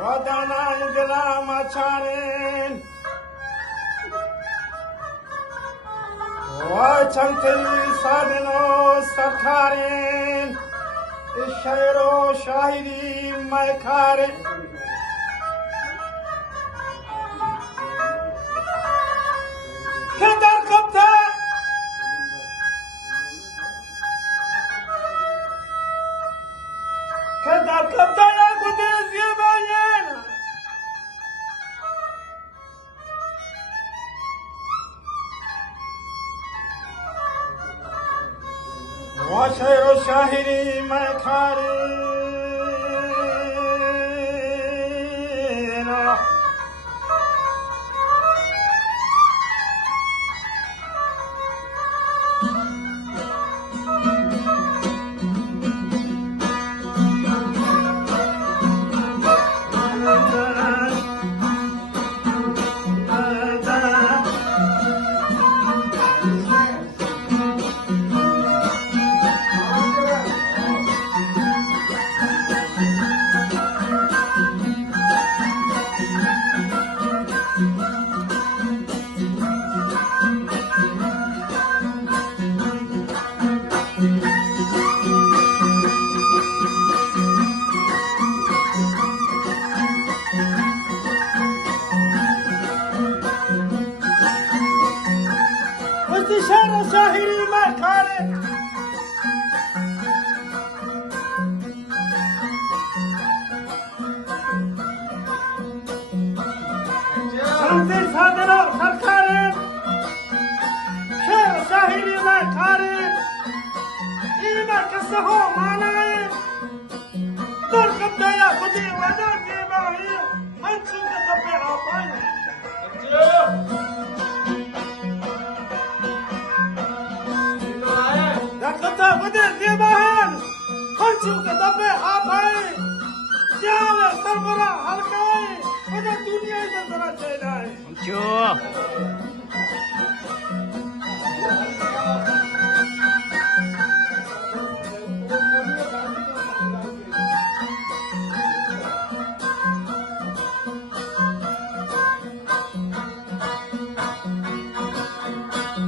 Wadanan gelam acharin Wachanti sadino sarkarin Ishairo shahidi maikarin Kedar kapta Kedar kapta ya kuduz yebayen Washairo shahidi maikarin Ishairo shahidi maikarin Shanti sadino sarkarin Ishairo shahidi maikarin Ina kasaho manayin Dur kaptaya kudi wadan yebahi Hanchu ke tape apayin Dakata kudi yebahin Hanchu ke tape apayin Jala sarmara halkai Pada dunia ita zara chaydai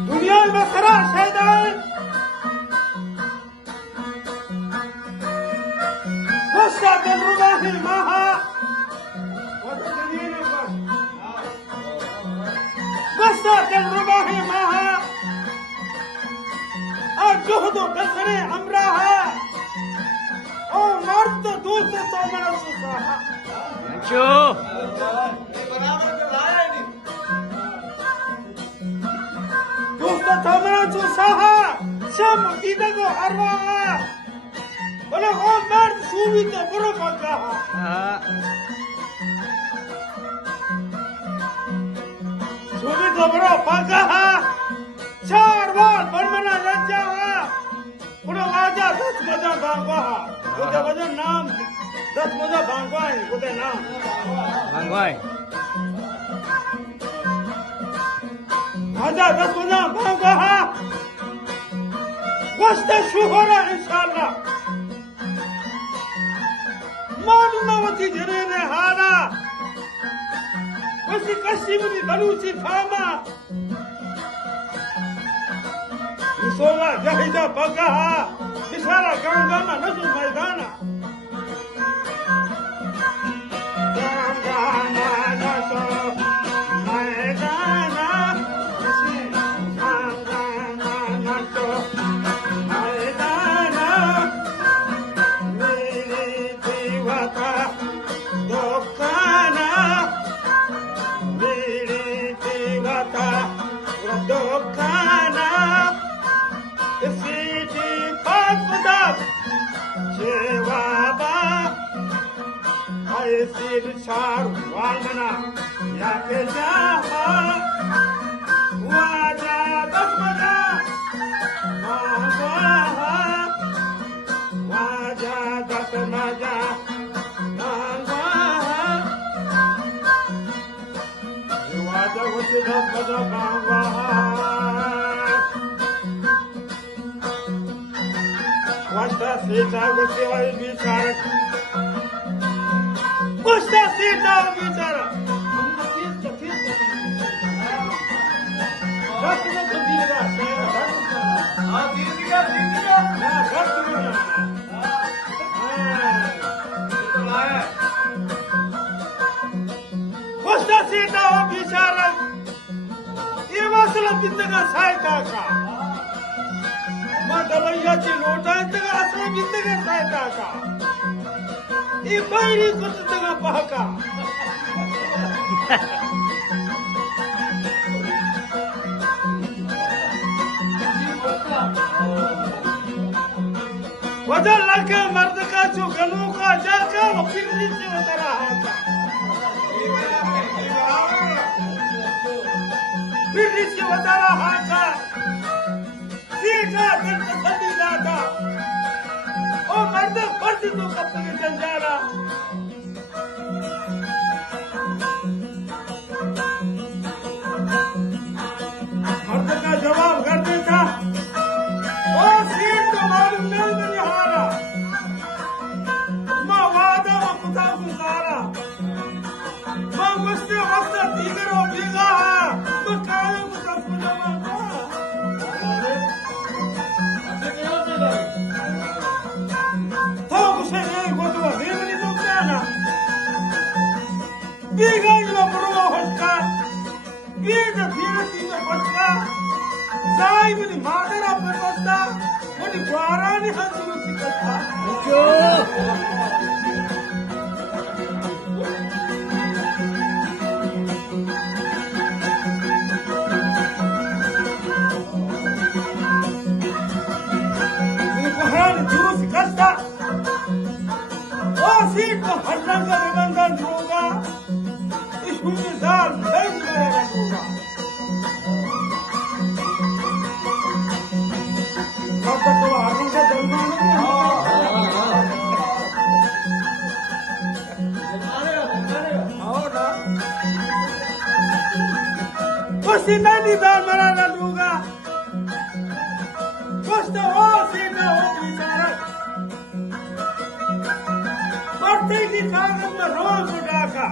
दुनिया में खरा शैदान वस्ता दिलरुबाही माहा वस्ता दिलरुबाही माहा और जुहदो बसरे अमराहा और मर्द दूसरे तो मना सुसाहा दूसरे तो मना सुसाहा शम इधर अरवा बोले ओ मर्द सूवी तो बुरो पका सूवी तो बुरो पका चार बार बनमना लज्जा पूरा आजा 10 बजा भांगवा उधर वजन नाम 10 बजा भांगवा है उधर नाम आजा 10 बजा भांगवा वस्ते शुहरा इंशाल्लाह मालूमावती जरेने हारा वसी Kashmiri Balochi फामा Sola jahida bagaha Isara gangana nasu maidana Gangana nasu maidana Gangana nasu maidana Mere divata dokana Mere divata dokana Siti Pakudab Chewaba Aisir Char Walmana Yakejaha Waja Dasmada Nalwaha Waja Dasmada Nalwaha Waja Dasmada Nalwaha Wasta sita gusya bichar Pusta sita bicara. Gas में तो दीगा, हाँ दीगा, हाँ gas में ना, हाँ, पुष्टा सीता हो बिचारा, ये मसला कितना सहायता का, माँ दवाइयाँ चिलोटा इतना असर कितना सहायता का, ये बाहरी कुछ इतना पहका वजह लगे मर्द का चुगनू का जाका वो फिर नीचे बता रहा था फिर नीचे बता रहा था सीधा दिल तसल्ली दाता ओ मर्द फर्ज तो कब तक चल जा रहा मर्द का जवाब कर देता ओ सीट तो मालूम नहीं हारा माँ वादा व खुदा गुजारा माँ मुझसे वक्त दीगर हो भीगा मैं काले को सब मुझे मांगा तो उसे नहीं गोतवा देवनी तो क्या ना भीगा ये बड़वा हटका भीग भीगती में बचका साई मेरी मादरा पर बचता मेरी ग्वारानी हंसू सी कथा सीट को हर रंग का निबंधन होगा इस मिसाल नहीं करेगा होगा तब तक तो हर रंग का जलना नहीं कुछ नहीं दाल मेरा न लूंगा कुछ तो हो सीट हो बेचारा Take the time of the road to Dhaka.